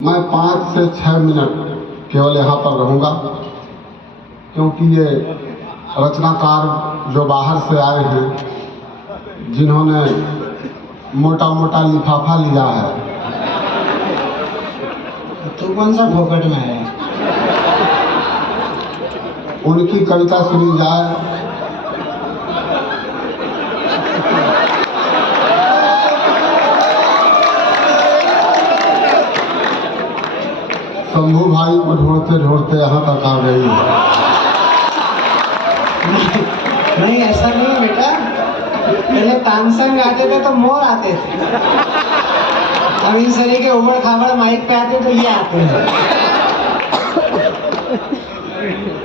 मैं 5 से 6 मिनट केवल यहाँ पर रहूँगा, क्योंकि ये रचनाकार जो बाहर से आए हैं, जिन्होंने मोटा मोटा लिफाफा लिया है। तू कौन सा फोकट में है? उनकी कविता सुनी जाए। शंभू भाई को ढूंढते ढूंढते यहाँ तक आ गई। नहीं, ऐसा नहीं है बेटा। पहले तानसेन आते थे तो मोर आते थे, अब इन सरी के उबड़ खाबड़ माइक पे आते तो ये आते हैं।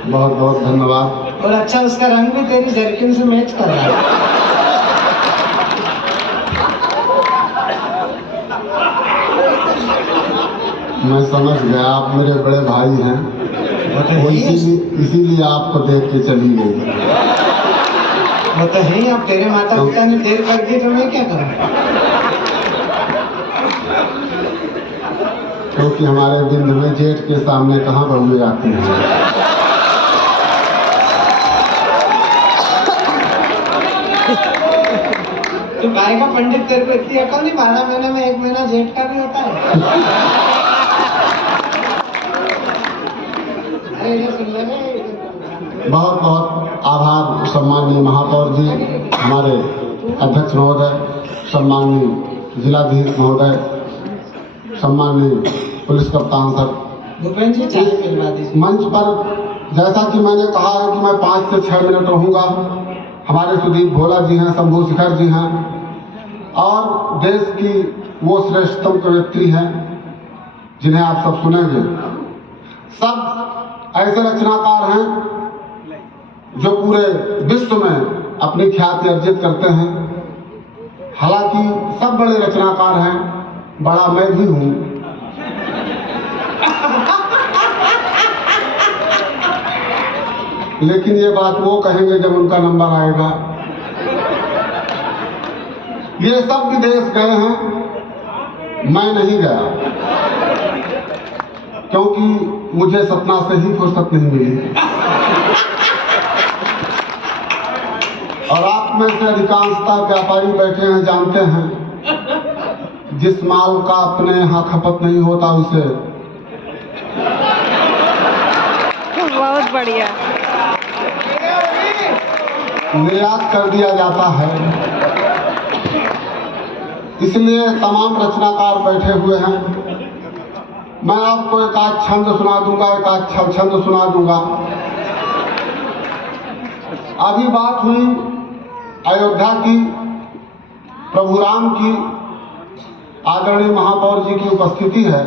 बहुत बहुत धन्यवाद। और अच्छा, उसका रंग भी तेरी जर्किन से मैच कर रहा है। मैं समझ गया, आप मेरे बड़े भाई हैं, वो इसीलिए आपको देख के चली गई। वो तो है ही। अब तेरे माता पिता ने देर कर दी तो मैं क्या करूं? क्योंकि हमारे बिंद में जेठ के सामने कहाँ बहुएं आती हैं। तो गाय का पंडित तेरे को इतनी अकल नहीं? 12 महीने में 1 महीना जेठ का भी होता है। बहुत बहुत आभार सम्माननीय महापौर जी, हमारे अध्यक्ष महोदय, सम्माननीय जिलाधीश महोदय, सम्माननीय पुलिस कप्तान साहब। भूपेंद्र जी, चाय पिलवा दीजिए। मंच पर जैसा कि मैंने कहा है कि मैं 5 से 6 मिनट रहूँगा। हमारे सुदीप भोला जी हैं, शंभू शिखर जी हैं, और देश की वो श्रेष्ठतम व्यक्ति हैं जिन्हें आप सब सुनेंगे। सब ऐसे रचनाकार हैं जो पूरे विश्व में अपनी ख्याति अर्जित करते हैं। हालांकि सब बड़े रचनाकार हैं, बड़ा मैं भी हूँ। लेकिन ये बात वो कहेंगे जब उनका नंबर आएगा। ये सब विदेश गए हैं, मैं नहीं गया, क्योंकि मुझे सपना से ही फुर्सत नहीं मिली। और आप में से अधिकांशतः व्यापारी बैठे हैं, जानते हैं जिस माल का अपने यहाँ खपत नहीं होता उसे बहुत बढ़िया निर्यात कर दिया जाता है। इसलिए तमाम रचनाकार बैठे हुए हैं। मैं आपको एक आध छंद सुना दूंगा, एक आध छंद सुना दूंगा। अभी बात हुई अयोध्या की, प्रभु राम की। आदरणीय महापौर जी की उपस्थिति है।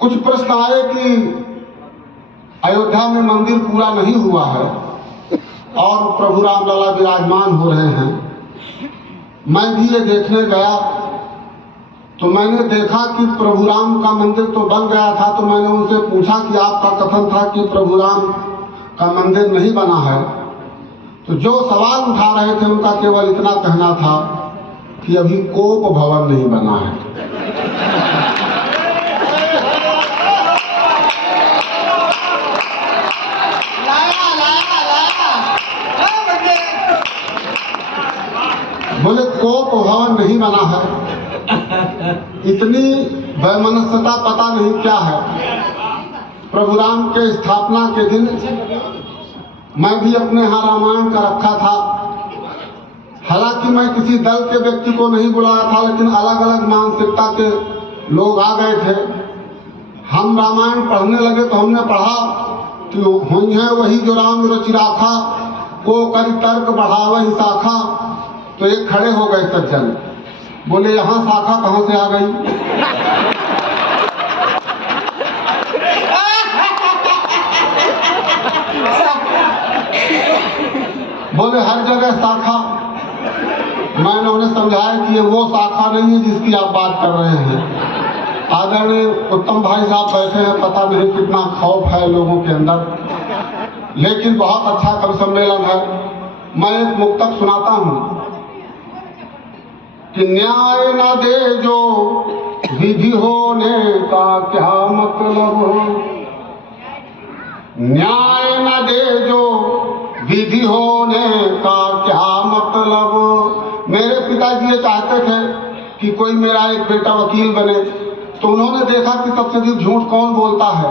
कुछ प्रश्न आए कि अयोध्या में मंदिर पूरा नहीं हुआ है और प्रभु राम लला विराजमान हो रहे हैं। मैं भी ये देखने गया तो मैंने देखा कि प्रभु राम का मंदिर तो बन गया था। तो मैंने उनसे पूछा कि आपका कथन था कि प्रभु राम का मंदिर नहीं बना है। तो जो सवाल उठा रहे थे उनका केवल इतना कहना था कि अभी कोप भवन नहीं बना है। बोले कोप भवन नहीं बना है। इतनी वैमनस्यता पता नहीं क्या है। प्रभु राम के स्थापना के दिन मैं भी अपने यहाँ रामायण का रखा था। हालांकि मैं किसी दल के व्यक्ति को नहीं बुलाया था, लेकिन अलग अलग मानसिकता के लोग आ गए थे। हम रामायण पढ़ने लगे तो हमने पढ़ा कि हुई है वही जो राम रुचि राखा, को करी तर्क बढ़ावहि शाखा। तो एक खड़े हो गए सज्जन, बोले यहाँ शाखा कहाँ से आ गई? बोले हर जगह शाखा। मैंने उन्हें समझाया कि ये वो शाखा नहीं है जिसकी आप बात कर रहे हैं। आदरणीय उत्तम भाई साहब बैठे हैं, पता नहीं कितना खौफ है लोगों के अंदर, लेकिन बहुत अच्छा कवि सम्मेलन है। मैं एक मुक्तक सुनाता हूँ कि न्याय न दे जो विधि होने का क्या मतलब, न्याय न दे जो विधि होने का क्या मतलब। मेरे पिताजी ये चाहते थे कि कोई मेरा एक बेटा वकील बने, तो उन्होंने देखा कि सबसे अधिक झूठ कौन बोलता है,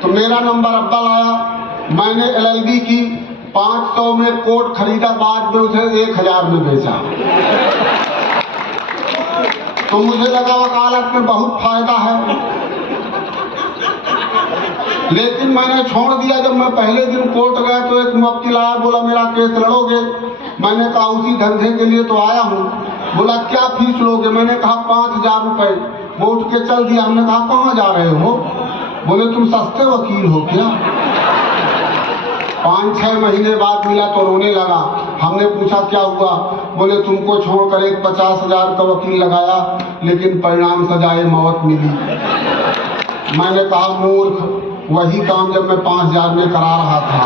तो मेरा नंबर अव्वल आया। मैंने LLB की, 500 में कोट खरीदा, बाद में उसे 1000 में बेचा। तो मुझे लगा वकालत में बहुत फायदा है, लेकिन मैंने छोड़ दिया। जब मैं पहले दिन कोर्ट गया तो एक मुवक्किल आया, बोला मेरा केस लड़ोगे? मैंने कहा उसी धंधे के लिए तो आया हूँ। बोला क्या फीस लोगे? मैंने कहा 5000 रुपए। वो उठ के चल दिया। हमने कहा कहाँ जा रहे हो? बोले तुम सस्ते वकील हो क्या? 5-6 महीने बाद मिला तो रोने लगा। हमने पूछा क्या हुआ? बोले तुमको छोड़कर एक 50,000 का वकील लगाया, लेकिन परिणाम सजाए मौत मिली। मैंने कहा मूर्ख, वही काम जब मैं 5000 में करा रहा था।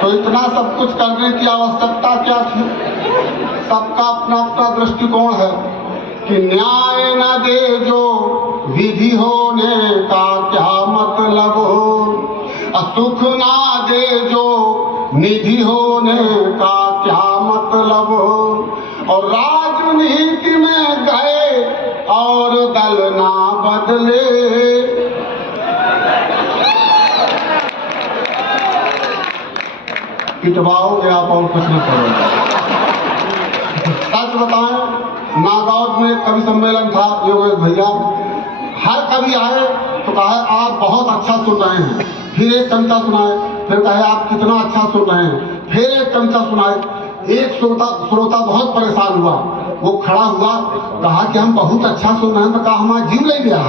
तो इतना सब कुछ करने की आवश्यकता क्या थी? सबका अपना अपना दृष्टिकोण है कि न्याय न दे जो विधि होने का क्या मतलब हो, सुख ना दे जो निधि होने का क्या मतलब हो। और राजनीति में गए और दल ना बदले, पिटवाओगे आप और कुछ नहीं करोगे। सच बताएं, नागौर में एक कवि सम्मेलन था, योगेश भैया। हर कवि आए तो कहे आप बहुत अच्छा सुन रहे हैं, फिर एक कविता सुनाए, फिर कहे आप कितना अच्छा सुन रहे हैं, फिर एक कविता सुनाए। एक श्रोता बहुत परेशान हुआ, वो खड़ा हुआ, कहा कि हम बहुत अच्छा सुन रहे हैं। तो कहा हमारा जीव ले गया।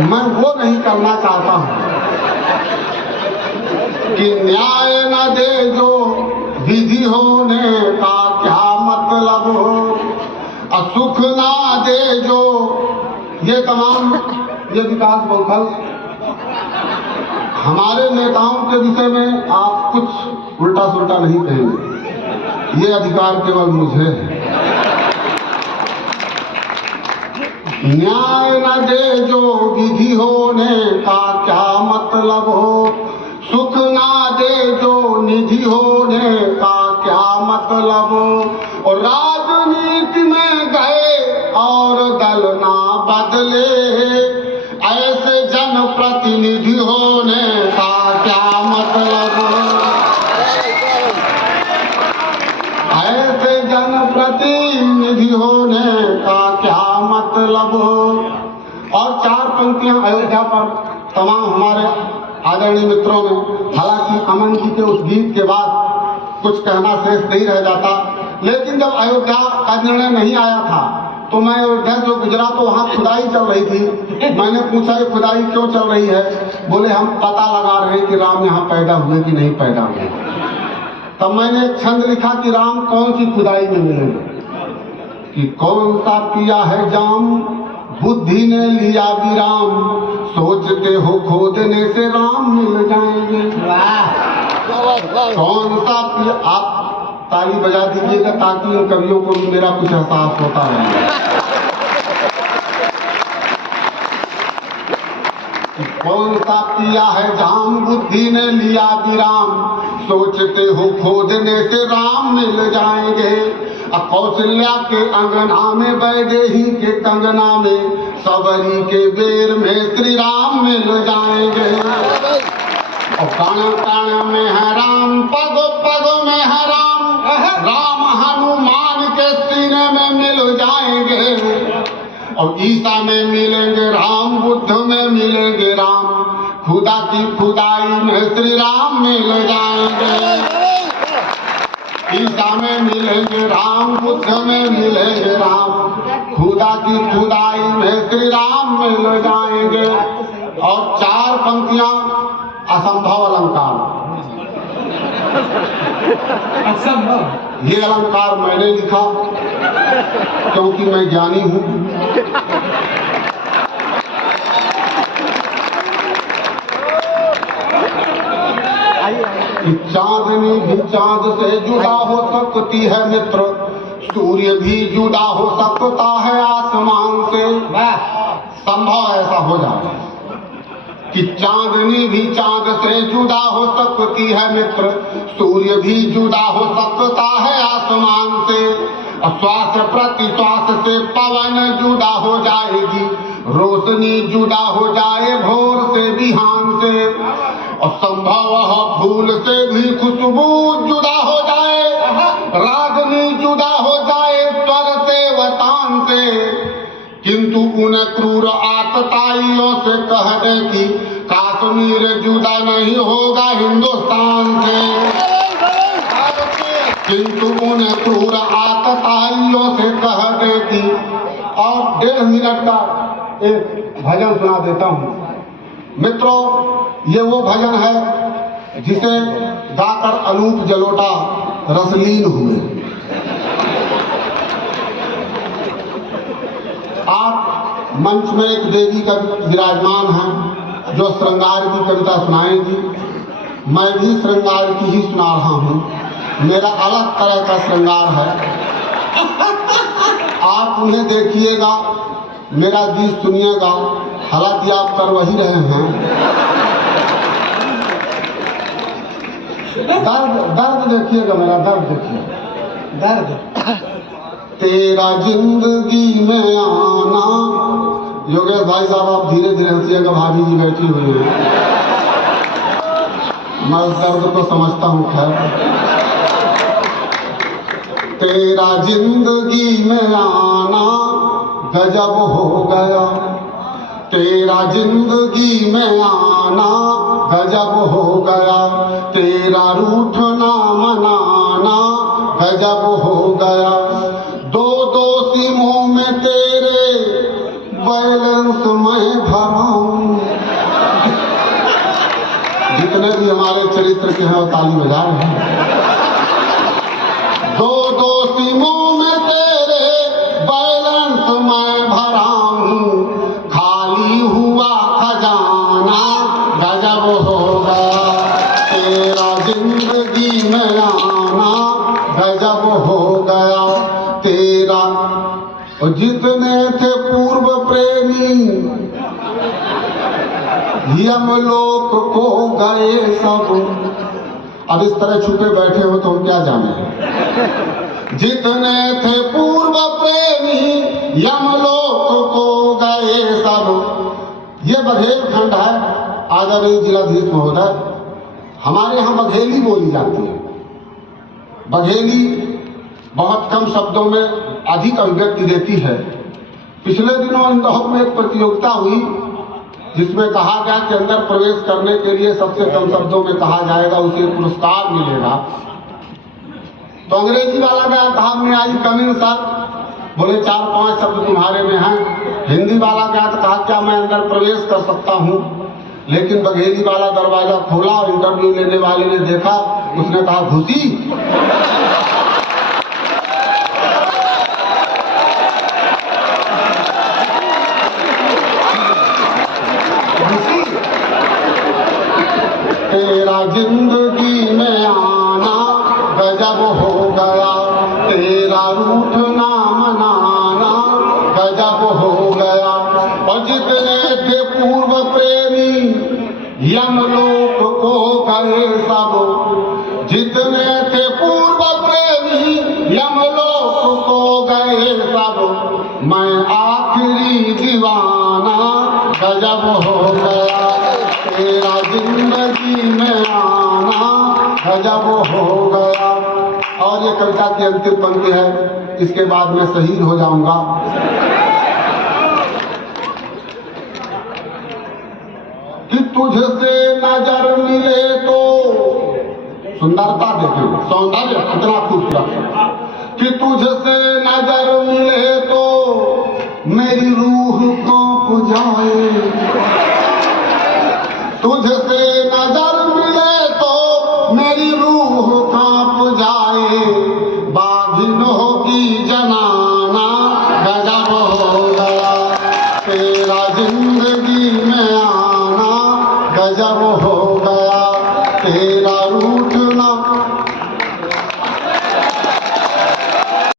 मैं वो नहीं करना चाहता हूं कि न्याय न दे जो विधि होने का क्या मतलब हो, सुख ना दे जो, ये तमाम ये विकास बहुफल हमारे नेताओं के विषय में आप कुछ उल्टा सुल्टा नहीं कहेंगे, ये अधिकार केवल मुझे है। न्याय न दे जो विधि होने का क्या मतलब हो, सुख ना दे जो निधि होने का क्या मतलब हो। और राजनीति में गए और दल ना बदले, ऐसे जनप्रतिनिधि होने का क्या मतलब हो। ऐसे जनप्रतिनिधि होने का क्या मतलब हो। और 4 पंक्तियां अयोध्या पर तमाम हमारे आदरणीय मित्रों ने, हालांकि अमन जी के उस गीत के बाद कुछ कहना शेष नहीं रह जाता, लेकिन जब अयोध्या का निर्णय नहीं आया था तो मैं अयोध्या से गुजरा तो वहाँ खुदाई चल रही थी। मैंने पूछा ये खुदाई क्यों चल रही है? बोले हम पता लगा रहे हैं कि राम यहाँ पैदा हुए कि नहीं पैदा हुए। तब मैंने एक छंद लिखा कि राम कौन सी खुदाई में मिलेंगे, कि कौन सा किया है जाम बुद्धि ने लिया विराम, सोचते हो खोदने से राम मिल जाएंगे। कौन सा आप ताली बजा दीजिएगा ताकि इन कवियों को भी मेरा कुछ एहसास होता है। कौन सा किया है जाम बुद्धि ने लिया विराम, सोचते हो खोदने से राम मिल जाएंगे। कौशल्या के अंगना में वैदेही के कंगना में, सबरी के बेर में श्री राम मिल जाएंगे। और कण कण में है राम, पग पग में है राम, राम हनुमान के सीने में मिल जाएंगे। और ईसा में मिलेंगे राम, बुद्ध में मिलेंगे राम, खुदा की खुदाई में श्री राम मिल जाएंगे। ईसा में मिलेंगे राम, बुद्ध में मिलेंगे राम, खुदा की खुदाई में श्री राम मिल जाएंगे। और 4 पंक्तियां असंभव अलंकार। ये अलंकार मैंने लिखा क्योंकि मैं ज्ञानी हूं। कि चांदनी भी चांद से जुदा हो सकती है मित्र, सूर्य भी जुदा हो सकता है आसमान से। संभव ऐसा हो जाए कि चांदनी भी चांद से जुदा हो सकती है मित्र, सूर्य भी जुदा हो सकता है आसमान से। श्वास प्रति श्वास से पवन जुदा हो जाएगी, रोशनी जुदा हो जाए भोर से बिहान से, और संभव फूल से भी खुशबू जुदा हो जाए, रागनी जुदा हो जाए स्वर से व तान से। किंतु उन क्रूर आतताइयों से कह दे कि कश्मीर जुदा नहीं होगा हिंदुस्तान से। किंतु उन क्रूर आतताइयों से कह दे कि, और 1.5 मिनट का एक भजन सुना देता हूँ मित्रों। ये वो भजन है जिसे गाकर अनूप जलोटा रसलीन हुए। आप मंच में एक देवी का विराजमान हैं जो श्रृंगार की कविता सुनाएंगी। मैं भी श्रृंगार की ही सुना रहा हूँ, मेरा अलग तरह का श्रृंगार है। आप उन्हें देखिएगा, मेरा गीत सुनिएगा, हालांकि आप कर वही रहे हैं। दर्द देखिएगा, मेरा दर्द देखिए, दर्द। तेरा जिंदगी में आना। योगेश भाई साहब आप धीरे धीरे हंसिएगा, भाभी जी बैठी हुई हैं, मैं उस दर्द को समझता हूँ। खैर, तेरा जिंदगी में आना गजब हो गया, तेरा जिंदगी में आना गजब हो गया, तेरा रूठना मनाना गजब हो गया। 2 सिमों में तेरे बैलेंस मैं भराऊं। जितने भी हमारे चरित्र के हैं वो ताली बजा रहे हैं। 2 सिमों में तेरे बैलेंस मैं भराऊं, खाली हुआ खजाना गजब हो गया, तेरा जिंदगी में आना गजब हो गया। तेरा और जितने थे पूर्व प्रेमी यमलोक को गए सब। अब इस तरह छुपे बैठे हो तो हम क्या जाने। जितने थे पूर्व प्रेमी यमलोक को गए सब। ये बघेल खंड है, आदरणीय जिलाधीश महोदय। हमारे यहाँ बघेली बोली जाती है। बघेली बहुत कम शब्दों में अधिक अभिव्यक्ति देती है। पिछले दिनों इंदौर में एक प्रतियोगिता हुई जिसमें कहा गया कि अंदर प्रवेश करने के लिए सबसे कम शब्दों में कहा जाएगा उसे पुरस्कार मिलेगा। तो अंग्रेजी वाला गया, कहा मैं आई कम इन सर, बोले 4-5 शब्द तुम्हारे में हैं। हिंदी वाला गया तो कहा क्या मैं अंदर प्रवेश कर सकता हूँ, लेकिन बघेली वाला दरवाजा खोला और इंटरव्यू लेने वाले ने देखा, उसने कहा घुसी। तेरा जिंदगी में आना गजब हो गया, तेरा रूठना मनाना गजब हो गया। और जितने थे पूर्व प्रेमी यमलोक को गए सब। जितने थे पूर्व प्रेमी यमलोक को गए सब। मैं आखिरी दीवाना गजब हो गया, तेरा जिंदगी में आना गजब हो गया। और ये कविता की अंतिम पंक्ति है, इसके बाद मैं शहीद हो जाऊंगा। कि तुझसे नजर मिले तो सुंदरता देखें, सौंदर्य कितना खूबसूरत। कि तुझसे नजर मिले तो मेरी रूह कांप जाए। तुझसे नजर मिले तो मेरी रूह कांप जाए। बाघिनों की जनाना गजब हो गया, तेरा जिंदगी में आना गजब हो गया। तेरा रूठना